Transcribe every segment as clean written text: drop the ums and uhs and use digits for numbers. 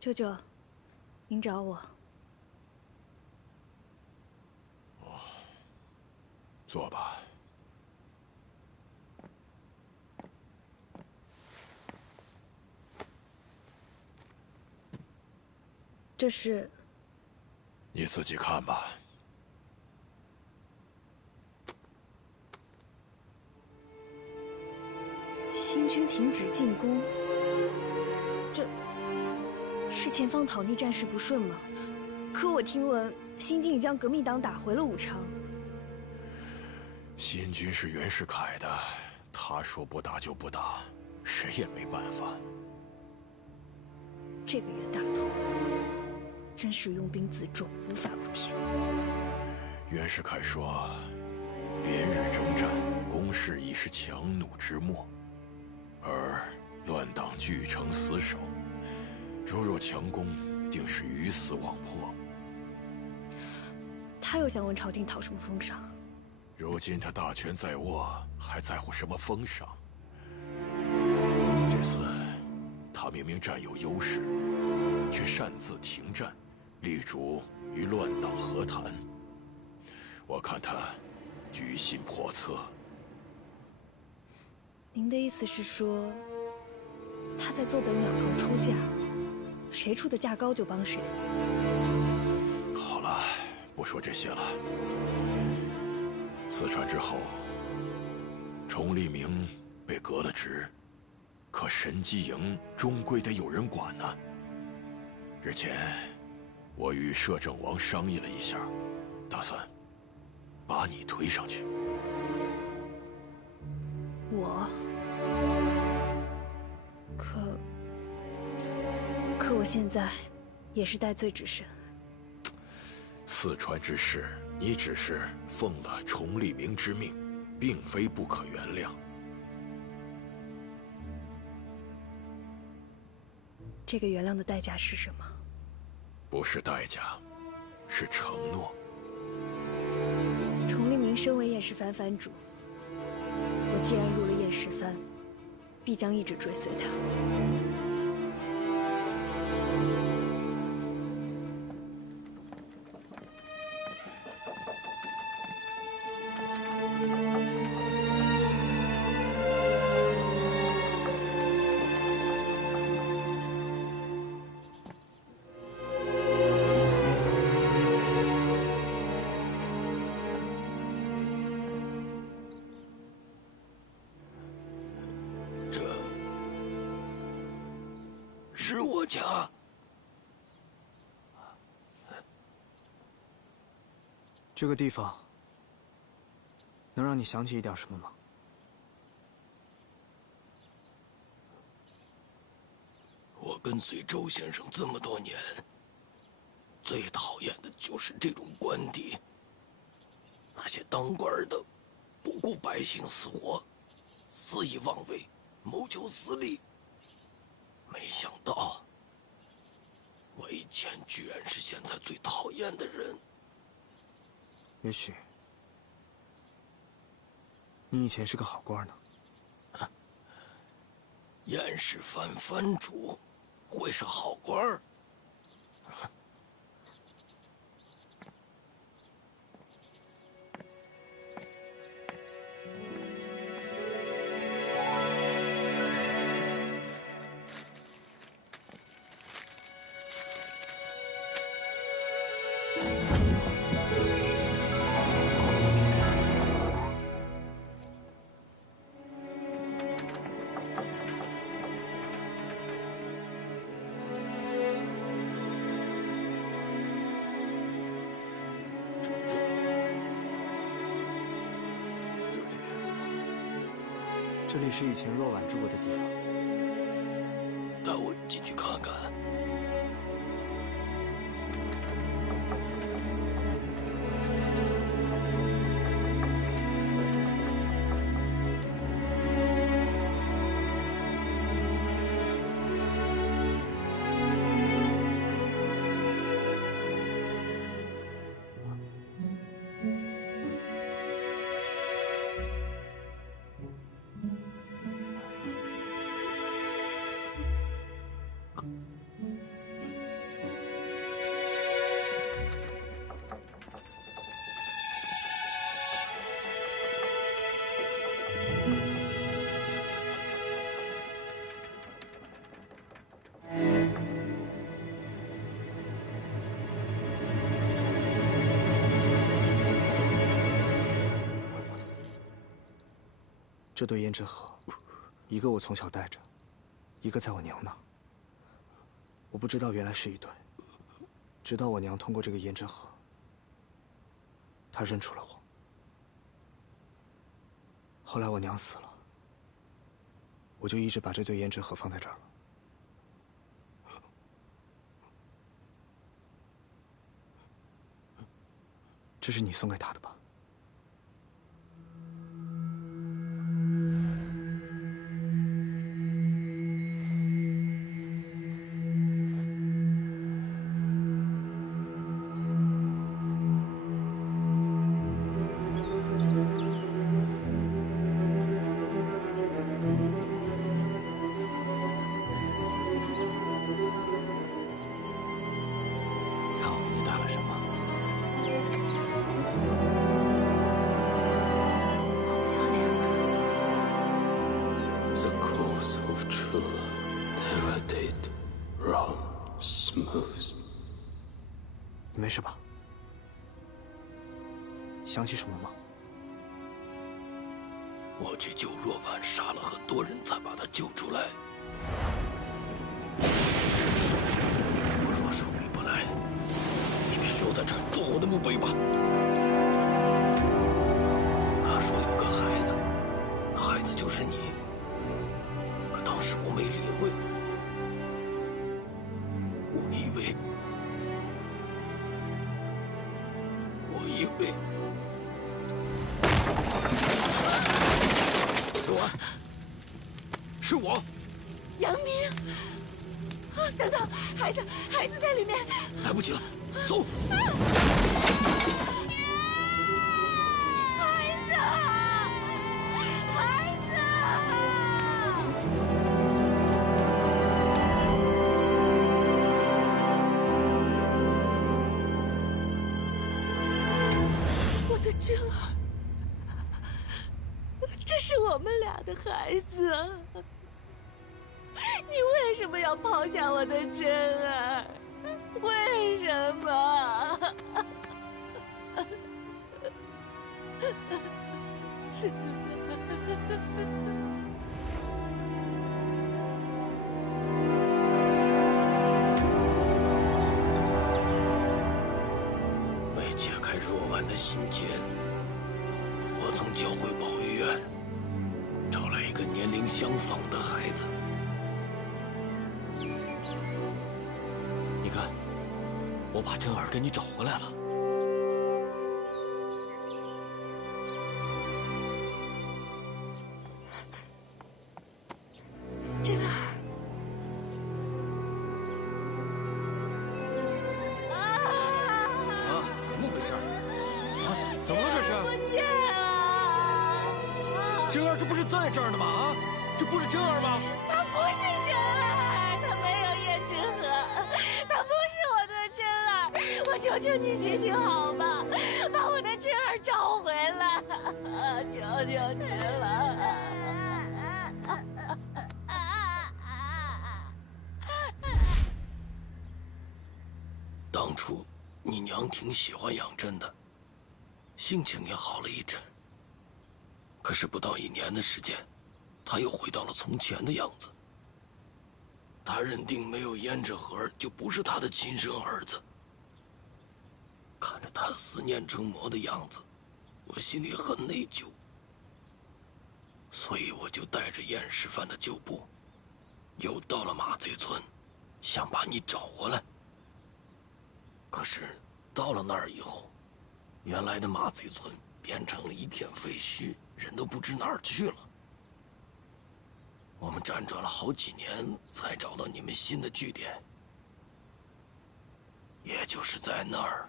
舅舅，您找我？坐吧。这是？你自己看吧。新军停止进攻。这是前方讨逆战事不顺吗？可我听闻新军已将革命党打回了武昌。新军是袁世凯的，他说不打就不打，谁也没办法。这个袁大头真是拥兵自重，无法无天。袁世凯说：“连日征战，攻势已是强弩之末，而乱党据城死守，若强攻，定是鱼死网破。”他又想问朝廷讨什么封赏？如今他大权在握，还在乎什么封赏？这次他明明占有优势，却擅自停战，力主与乱党和谈。我看他居心叵测。您的意思是说，他在坐等鸟头出价，谁出的价高就帮谁？好了，不说这些了。四川之后，崇利明被革了职，可神机营终归得有人管呢。日前，我与摄政王商议了一下，打算把你推上去。我？可我现在也是戴罪之身。四川之事，你只是奉了崇利明之命，并非不可原谅。这个原谅的代价是什么？不是代价，是承诺。崇利明身为燕氏藩藩主，我既然入了燕氏藩，必将一直追随他。是我家。这个地方能让你想起一点什么吗？我跟随周先生这么多年，最讨厌的就是这种官邸。那些当官的不顾百姓死活，肆意妄为，谋求私利。没想到，我以前居然是现在最讨厌的人。也许你以前是个好官呢。燕氏藩藩主会是好官儿？这里是以前若婉住过的地方。带我进去看看。这对胭脂盒，一个我从小带着，一个在我娘那儿。我不知道原来是一对，直到我娘通过这个胭脂盒，她认出了我。后来我娘死了，我就一直把这对胭脂盒放在这儿了。这是你送给她的吧？看我给你带了什么？ The course of true love never did run smooth。你没事吧？想起什么吗？我去救若婉，杀了很多人才把她救出来。我若是回不来，你便留在这儿做我的墓碑吧。他说有个孩子，孩子就是你。可当时我没理会，我以为若婉，是我。杨明，啊，等等，孩子在里面。来不及了，走。孩子，孩子。我的真儿，这是我们俩的孩子啊。你为什么要抛下我的真儿？为什么？真为解开若婉的心结，我从教会保育院找来一个年龄相仿的孩子。你看，我把真儿给你找回来了。真儿。啊，怎么回事？啊，怎么了这是？不见了！真儿这不是在这儿呢吗？啊，这不是真儿吗？他不是真儿，他没有胭脂盒，他不是我的真儿！我求求你行行好吧，把我的真儿找回来，求求你了！当初你娘挺喜欢养真的，性情也好了一阵。可是不到1年的时间，她又回到了从前的样子。她认定没有胭脂盒就不是她的亲生儿子。看着她思念成魔的样子，我心里很内疚。所以我就带着燕师范的旧部，又到了马贼村，想把你找回来。可是到了那儿以后，原来的马贼村变成了一片废墟，人都不知哪儿去了。我们辗转了好几年，才找到你们新的据点，也就是在那儿，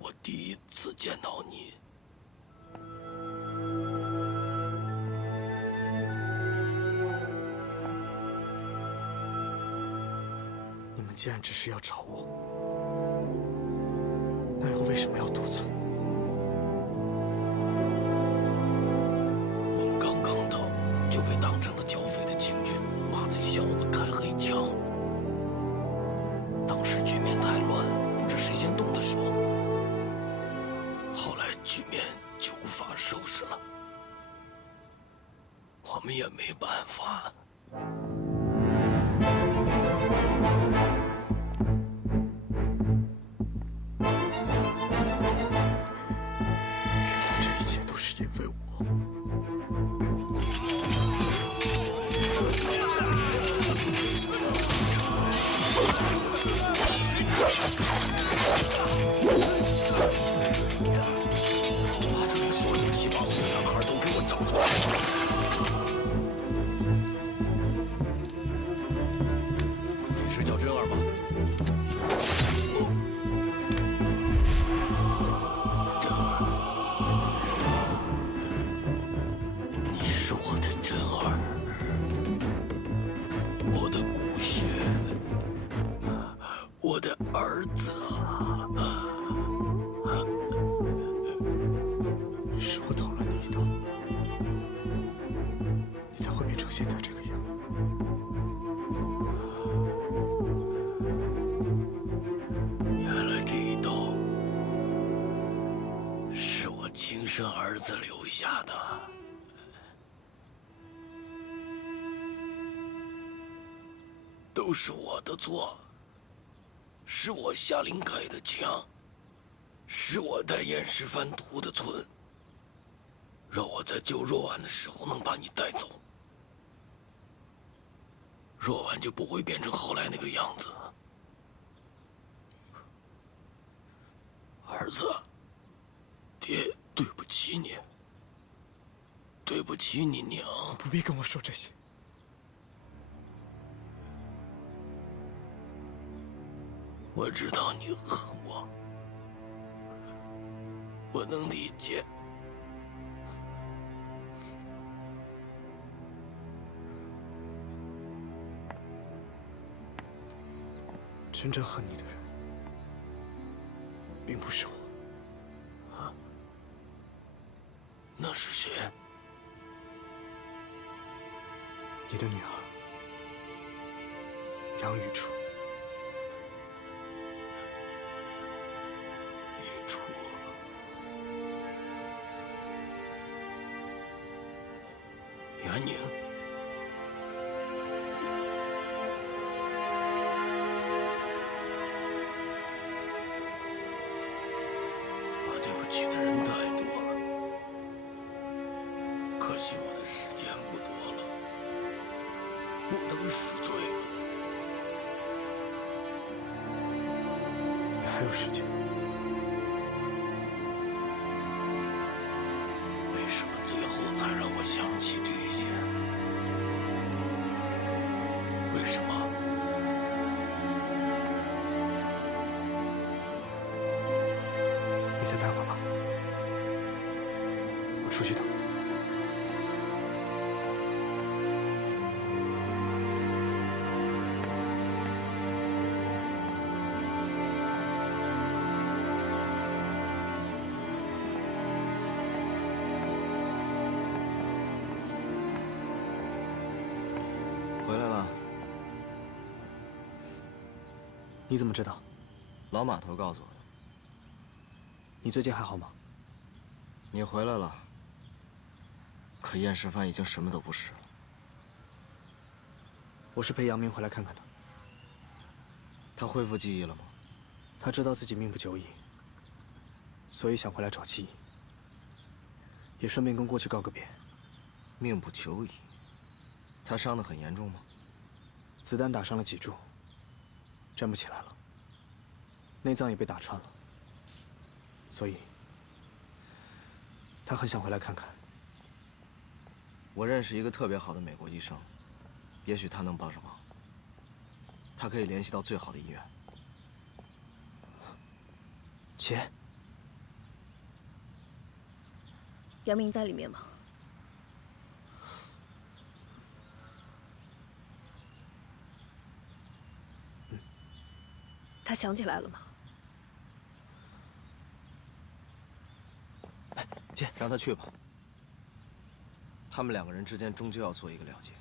我第一次见到你。你们既然只是要找我，那又为什么要独尊？我们刚刚到，就被当成了剿匪的清军，马贼向我们开黑枪。当时局面太乱，不知谁先动的手。后来局面就无法我们也没办法。这一切都是因为我。把这里所有7、8岁的男孩都给我找出来！你是叫真儿吗？真儿，你是我的真儿，我的骨血，我的儿子啊！是我捅了你一刀，你才会变成现在这个样。原来这一刀是我亲生儿子留下的。都是我的错，是我下令开的枪，是我带燕石帆屠的村，让我在救若婉的时候能把你带走，若婉就不会变成后来那个样子。儿子，爹对不起你，对不起你娘。不必跟我说这些。我知道你恨我，我能理解。真正恨你的人，并不是我。那是谁？你的女儿杨雨初。雨初，袁宁。我对不起的人太多了，可惜我的时间不多了，我都赎罪了。你还有时间。为什么最后才让我想起这些？为什么？你再待会儿吧，我出去等你。回来了，你怎么知道？老码头告诉我的。你最近还好吗？你回来了，可燕石帆已经什么都不是了。我是陪杨明回来看看的。他恢复记忆了吗？他知道自己命不久矣，所以想回来找记忆，也顺便跟过去告个别。命不久矣。他伤得很严重吗？子弹打伤了脊柱，站不起来了，内脏也被打穿了，所以他很想回来看看。我认识一个特别好的美国医生，也许他能帮上忙。他可以联系到最好的医院。钱，杨明在里面吗？他想起来了吗？姐，让他去吧。他们2个人之间终究要做一个了结。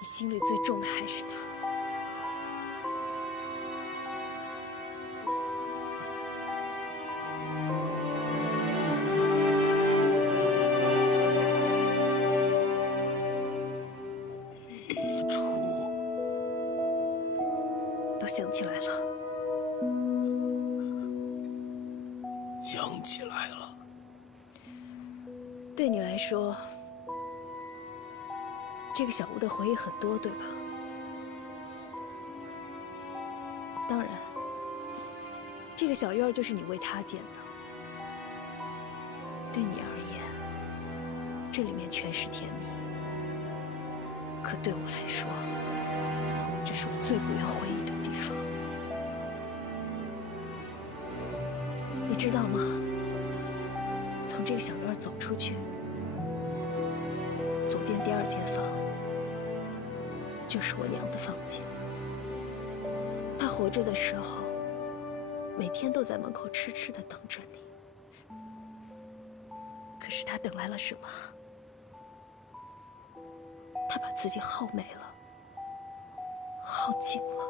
你心里最重的还是他。一出都想起来了。想起来了。对你来说，这个小屋的回忆很多，对吧？当然，这个小院就是你为他建的。对你而言，这里面全是甜蜜。可对我来说，这是我最不愿回忆的地方。你知道吗？从这个小院走出去，左边第2间房就是我娘的房间。她活着的时候，每天都在门口痴痴地等着你。可是她等来了什么？她把自己耗没了，耗尽了，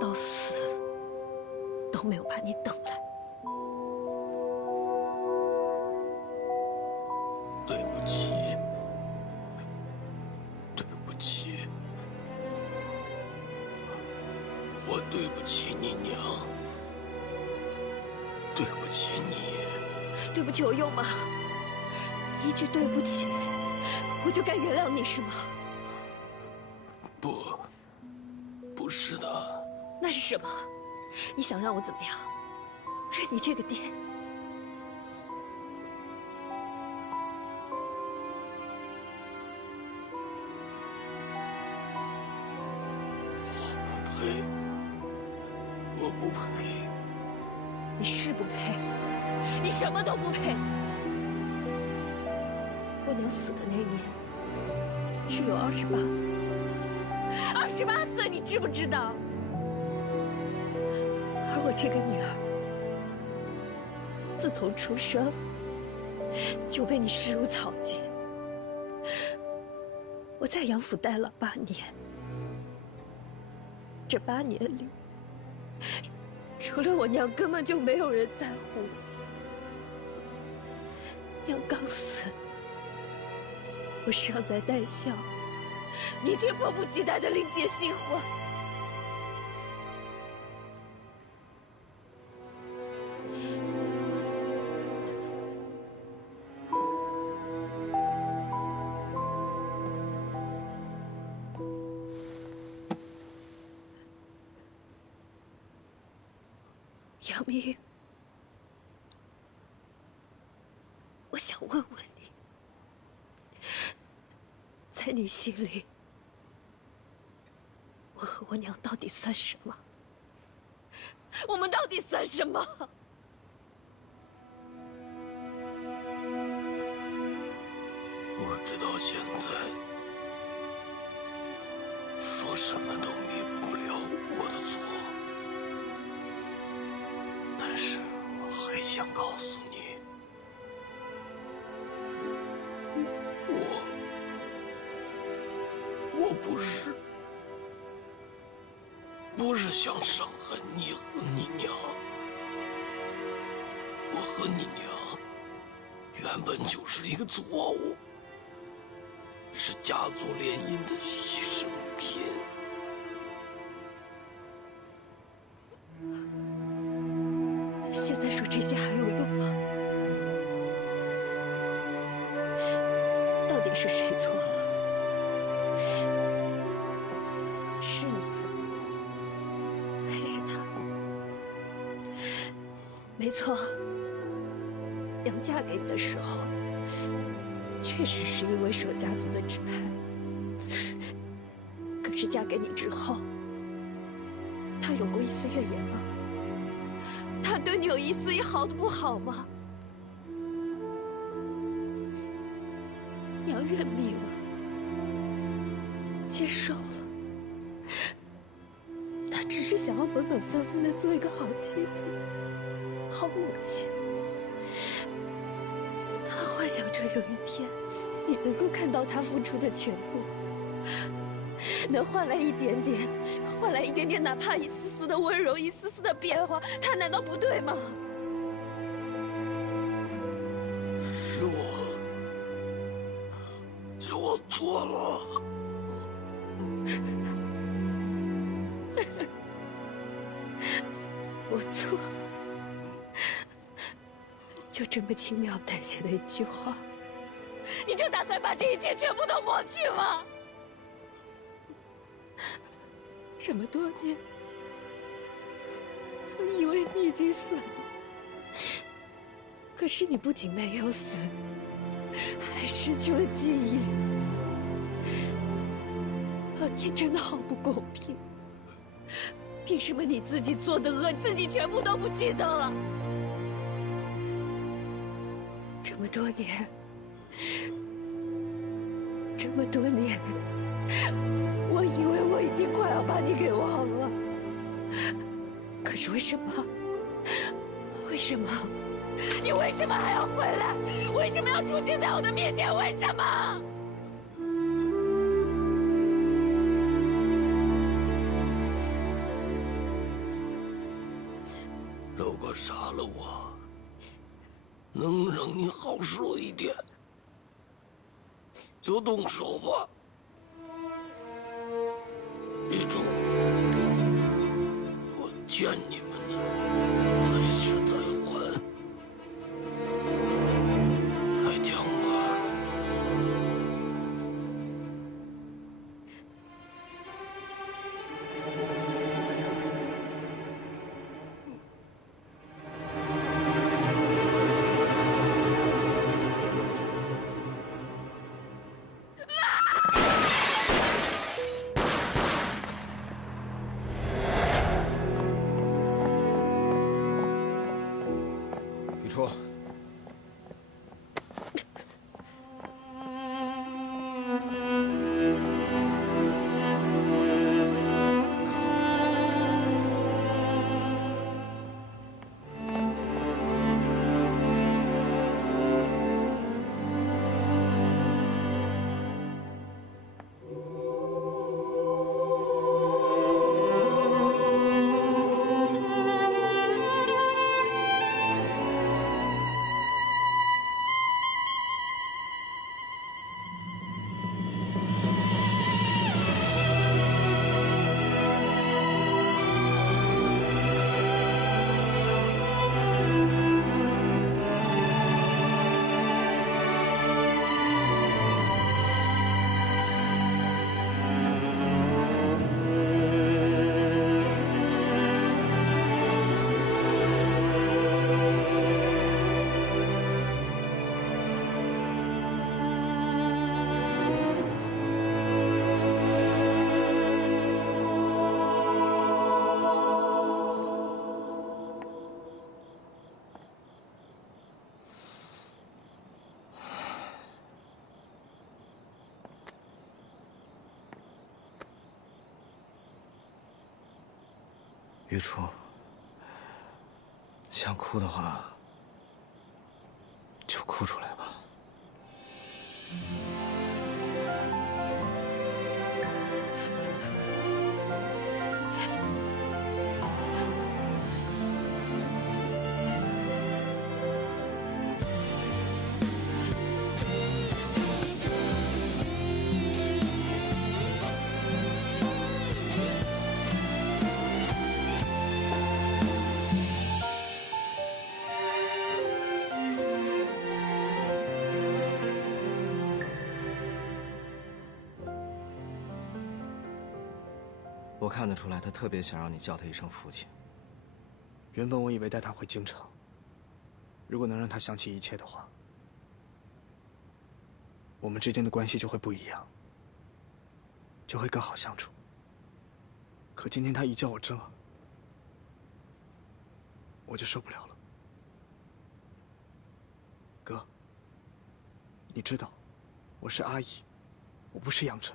到死都没有把你等来。对不起，对不起，我对不起你娘，对不起你。对不起有用吗？一句对不起，我就该原谅你是吗？不是的。那是什么？你想让我怎么样？认你这个爹？我不配，我不配。你是不配，你什么都不配。我娘死的那年，只有28岁，28岁，你知不知道？而我这个女儿，自从出生就被你视如草芥。我在养父待了8年，这8年里，除了我娘，根本就没有人在乎我。娘刚死，我尚在带孝，你却迫不及待地另结新欢。杨明，我想问问你，在你心里，我和我娘到底算什么？我们到底算什么？我直到现在说什么都弥补不了我的错。但是我还想告诉你，我不是想伤害你和你娘。我和你娘原本就是一个错误，是家族联姻的牺牲品。现在说这些还有用吗？到底是谁错了？是你，还是他？没错，娘嫁给你的时候，确实是因为舍家族的指派。可是嫁给你之后，她有过一丝怨言吗？他对你有一丝一毫的不好吗？娘认命了，接受了。她只是想要本本分分的做一个好妻子、好母亲。她幻想着有一天，你能够看到她付出的全部，能换来一点点，换来一点点，哪怕一丝丝的温柔，一丝丝的变化，他难道不对吗？是我错了。我错了，就这么轻描淡写的一句话，你就打算把这一切全部都抹去吗？这么多年，我以为你已经死了，可是你不仅没有死，还失去了记忆。老天真的好不公平，凭什么你自己做的恶，自己全部都不记得了？这么多年，我以为我已经快要把你给忘了，可是为什么？你为什么还要回来？为什么要出现在我的面前？为什么？如果杀了我，能让你好受一点，就动手吧。记住，我欠你们的，来世再还。开枪吧！雨初，雨初，想哭的话，就哭出来吧。我看得出来，他特别想让你叫他一声父亲。原本我以为带他回京城，如果能让他想起一切的话，我们之间的关系就会不一样，就会更好相处。可今天他一叫我真儿，我就受不了了。哥，你知道，我是阿姨，我不是杨晨。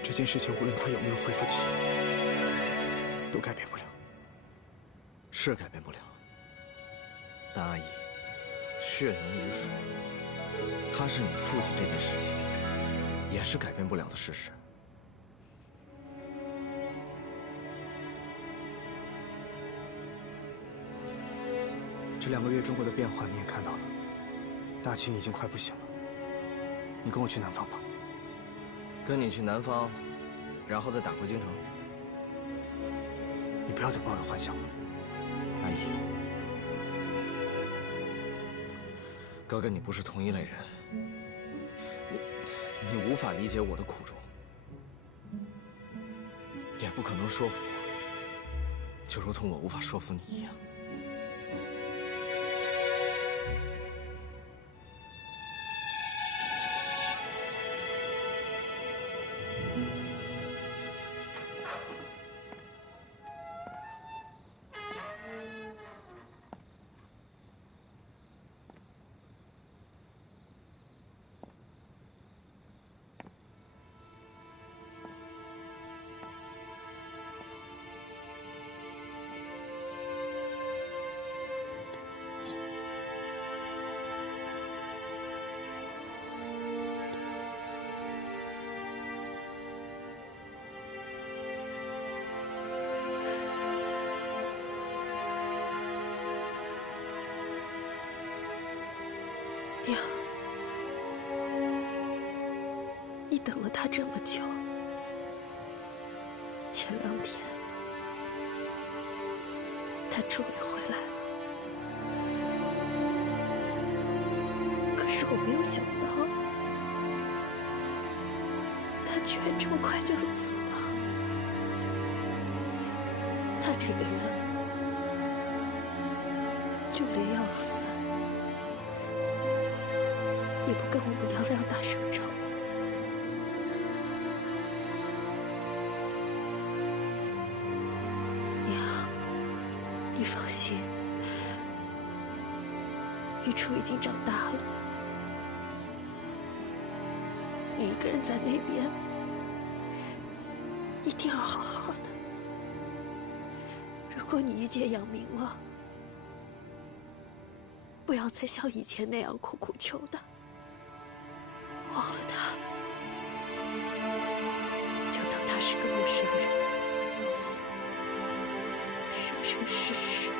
这件事情无论他有没有恢复记忆，都改变不了。是改变不了，但阿姨，血浓于水，他是你父亲这件事情，也是改变不了的事实。这2个月中国的变化你也看到了，大清已经快不行了。你跟我去南方吧。跟你去南方，然后再打回京城。你不要再抱有幻想了。阿姨，哥跟你不是同一类人，你无法理解我的苦衷，也不可能说服我，就如同我无法说服你一样。娘，你等了他这么久，前2天他终于回来了。可是我没有想到，他居然这么快就死了。他这个人，就连要死，也不跟我们娘俩打声招呼。娘，你放心，玉初已经长大了，你一个人在那边，一定要好好的。如果你遇见杨明了，不要再像以前那样苦苦求他，忘了他，就当他是个陌生人，生生世世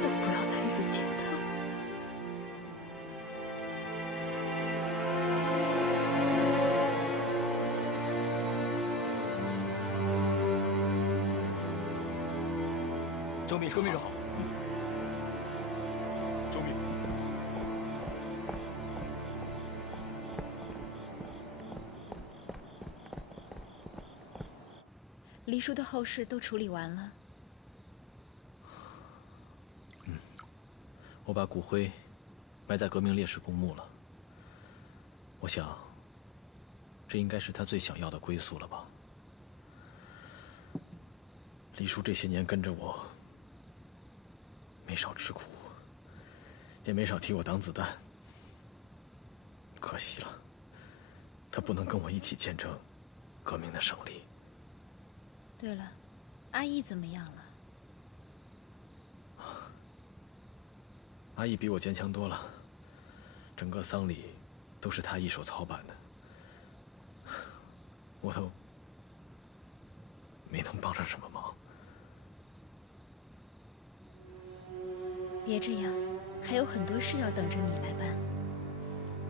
都不要再遇见他。周秘书好。周秘书。黎叔的后事都处理完了。我把骨灰埋在革命烈士公墓了。我想，这应该是他最想要的归宿了吧。黎叔这些年跟着我，没少吃苦，也没少替我挡子弹。可惜了，他不能跟我一起见证革命的胜利。对了，阿义怎么样了？阿义比我坚强多了，整个丧礼都是他一手操办的，我都没能帮上什么忙。别这样，还有很多事要等着你来办。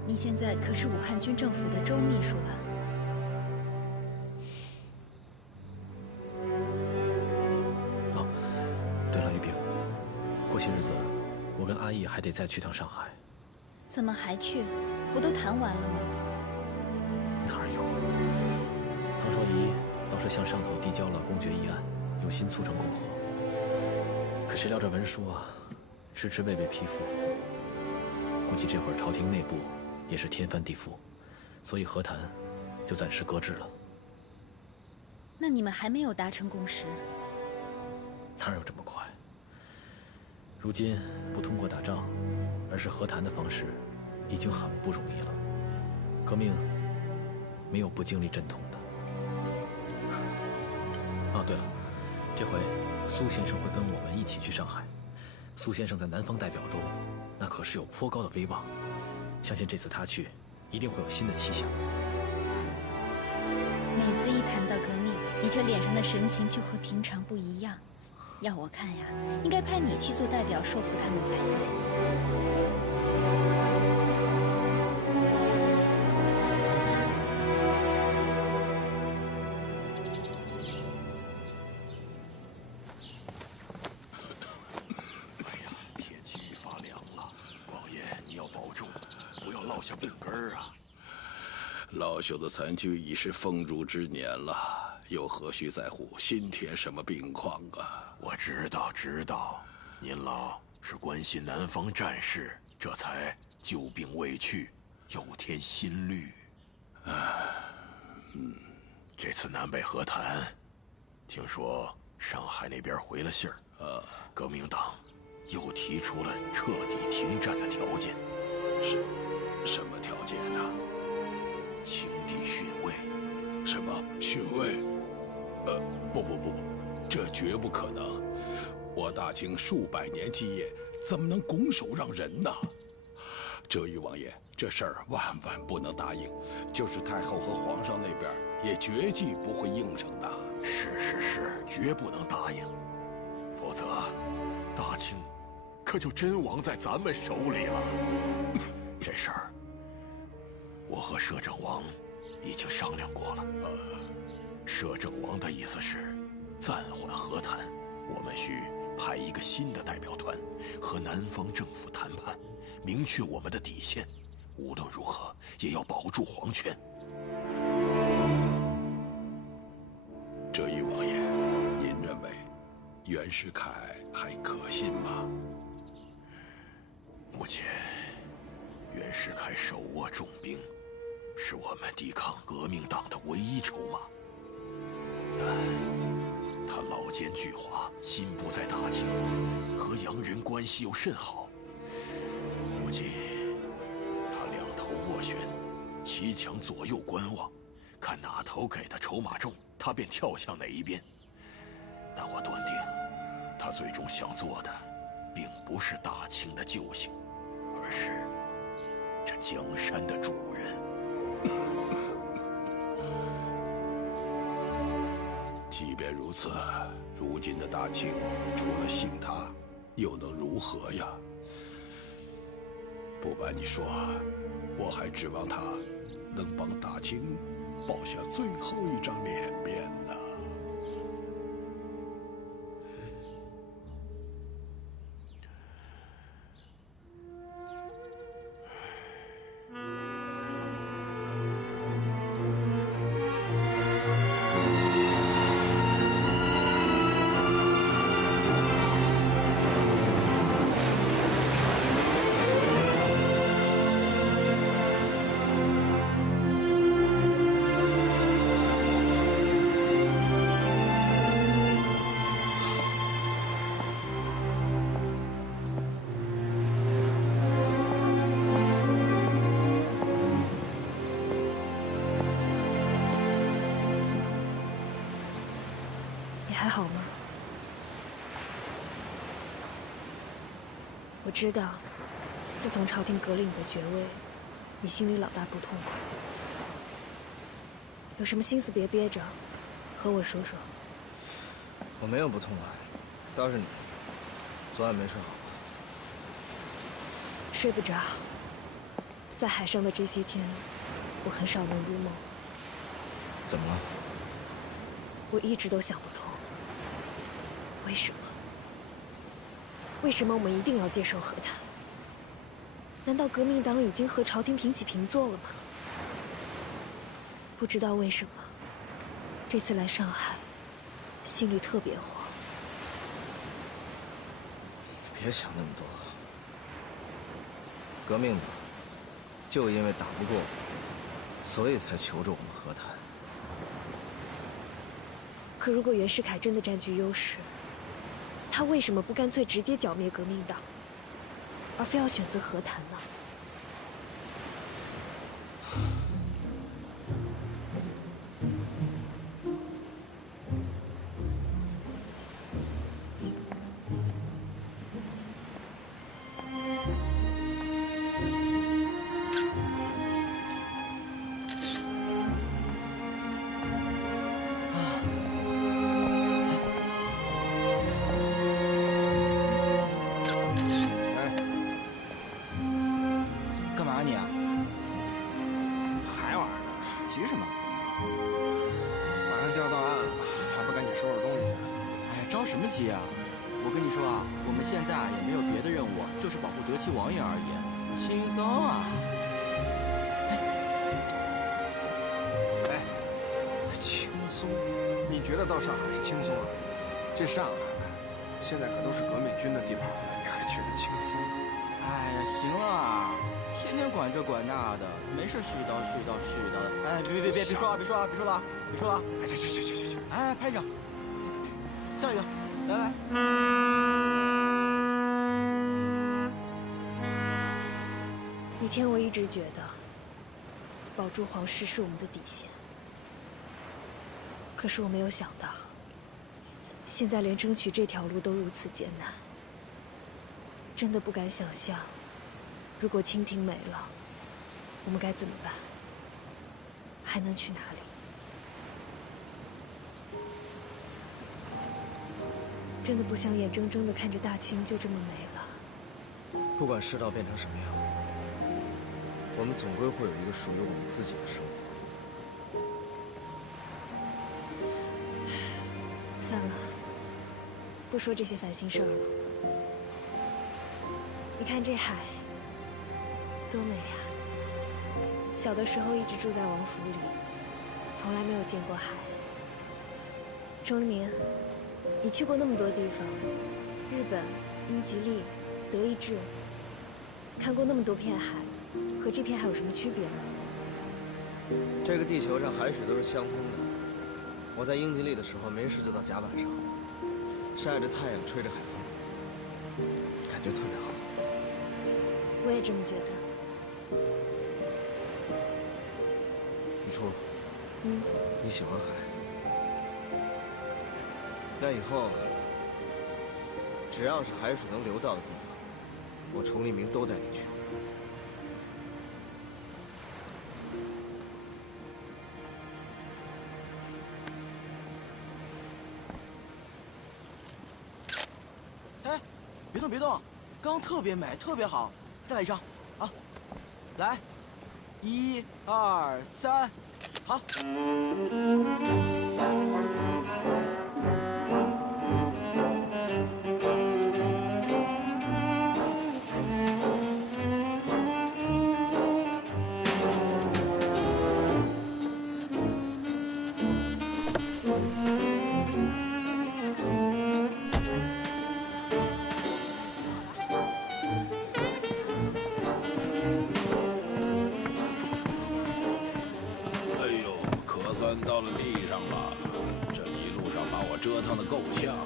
你现在可是武汉军政府的周秘书了。哦，对了，玉萍，过些日子我跟阿义还得再去趟上海。怎么还去？不都谈完了吗？哪有？唐绍仪倒是向上头递交了公决议案，有心促成共和。可谁料这文书啊，迟迟未被批复。估计这会儿朝廷内部也是天翻地覆，所以和谈就暂时搁置了。那你们还没有达成共识？哪有这么快？如今不通过打仗，而是和谈的方式，已经很不容易了。革命没有不经历阵痛的。啊，对了，这回苏先生会跟我们一起去上海。苏先生在南方代表中那可是有颇高的威望。相信这次他去，一定会有新的气象。每次一谈到革命，你这脸上的神情就和平常不一样。要我看呀，应该派你去做代表，说服他们才对。哎呀，天气发凉了，王爷你要保重，不要落下病根儿啊！老朽的残躯已是风烛之年了，又何须在乎新添什么病况啊？我知道，您老是关心南方战事，这才旧病未去，又添新虑。这次南北和谈，听说上海那边回了信儿，革命党又提出了彻底停战的条件。什么条件呢？清帝逊位。什么逊位？不，这绝不可能！我大清数百年基业，怎么能拱手让人呢？浙玉王爷，这事儿万万不能答应。就是太后和皇上那边，也绝技不会应承的。是，绝不能答应，否则大清可就真亡在咱们手里了。这事儿，我和摄政王已经商量过了。摄政王的意思是暂缓和谈，我们需派一个新的代表团和南方政府谈判，明确我们的底线，无论如何也要保住皇权。浙玉王爷，您认为袁世凯还可信吗？目前，袁世凯手握重兵，是我们抵抗革命党的唯一筹码。但他老奸巨猾，心不在大清，和洋人关系又甚好。如今他两头斡旋，骑墙左右观望，看哪头给的筹码重，他便跳向哪一边。但我断定，他最终想做的，并不是大清的救星，而是这江山的主人。即便如此，如今的大清除了信他，又能如何呀？不瞒你说，我还指望他能帮大清保下最后一张脸面呢。还好吗？我知道，自从朝廷革了你的爵位，你心里老大不痛快。有什么心思别憋着，和我说说。我没有不痛快，倒是你，昨晚没睡好吧？睡不着。在海上的这些天，我很少能入梦。怎么了？我一直都想不通，为什么？为什么我们一定要接受和谈？难道革命党已经和朝廷平起平坐了吗？不知道为什么，这次来上海，心里特别慌。别想那么多。革命党就因为打不过我，所以才求着我们和谈。可如果袁世凯真的占据优势，他为什么不干脆直接剿灭革命党，而非要选择和谈呢？着什么急啊？我跟你说啊，我们现在啊也没有别的任务，就是保护德齐王爷而已，轻松啊！哎，轻松？你觉得到上海是轻松啊？这上海现在可都是革命军的地盘了，你还觉得轻松？哎呀，行了，天天管这管那的，没事絮叨絮叨絮叨的。哎，别说了，别说了，别说了，别说了！哎，去！哎，拍掌，下一个，来。以前我一直觉得，保住皇室是我们的底线。可是我没有想到，现在连争取这条路都如此艰难。真的不敢想象，如果清廷没了，我们该怎么办？还能去哪里？真的不想眼睁睁地看着大清就这么没了。不管世道变成什么样，我们总归会有一个属于我们自己的生活。算了，不说这些烦心事儿了。你看这海，多美呀！小的时候一直住在王府里，从来没有见过海。钟离明，你去过那么多地方，日本、英吉利、德意志，看过那么多片海，和这片海有什么区别吗？这个地球上海水都是相通的。我在英吉利的时候，没事就到甲板上，晒着太阳，吹着海风，感觉特别好。我也这么觉得。雨初，你喜欢海，那以后只要是海水能流到的地方，我崇利明都带你去。哎，别动别动，刚特别美，特别好，再来一张，啊，来，1、2、3，好。到了地上了，这一路上把我折腾得够呛。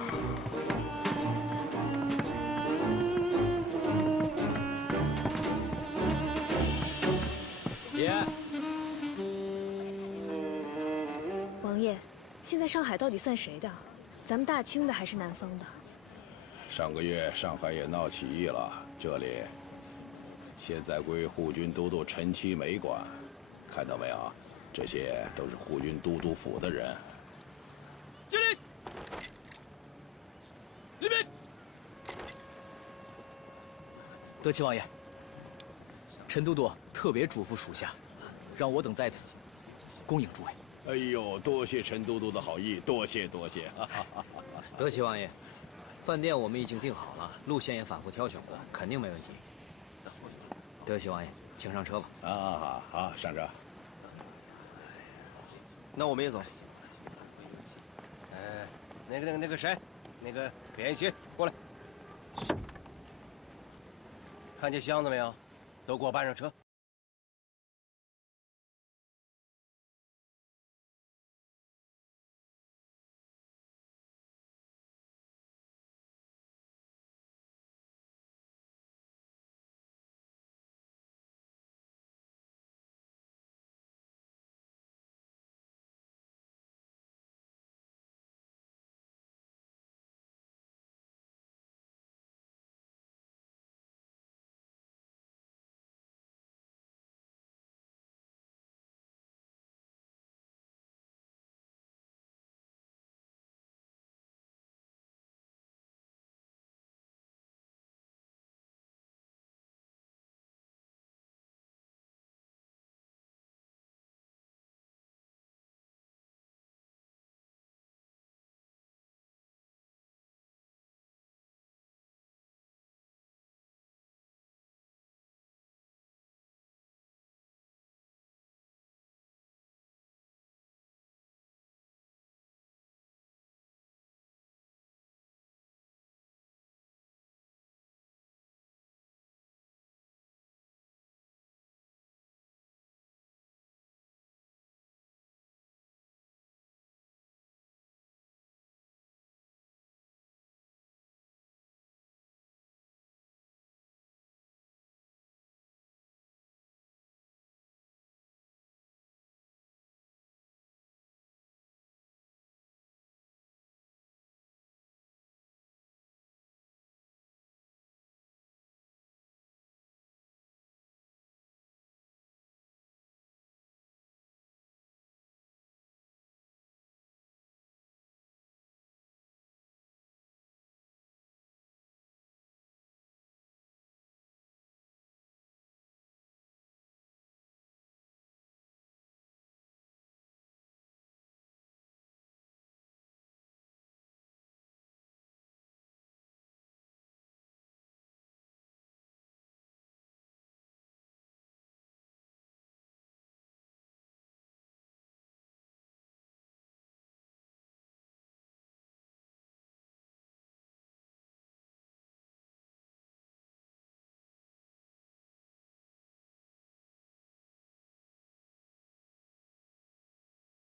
爷，王爷，现在上海到底算谁的？咱们大清的还是南方的？上个月上海也闹起义了，这里现在归护军都督陈其美管，看到没有？这些都是护军都督府的人。敬礼！礼宾。德齐王爷，陈都督特别嘱咐属下，让我等在此恭迎诸位。哎呦，多谢陈都督的好意，多谢多谢。德齐王爷，饭店我们已经订好了，路线也反复挑选过，肯定没问题。德齐王爷，请上车吧。好，上车。那我们也走。那个谁，那个扁心过来，看见箱子没有？都给我搬上车。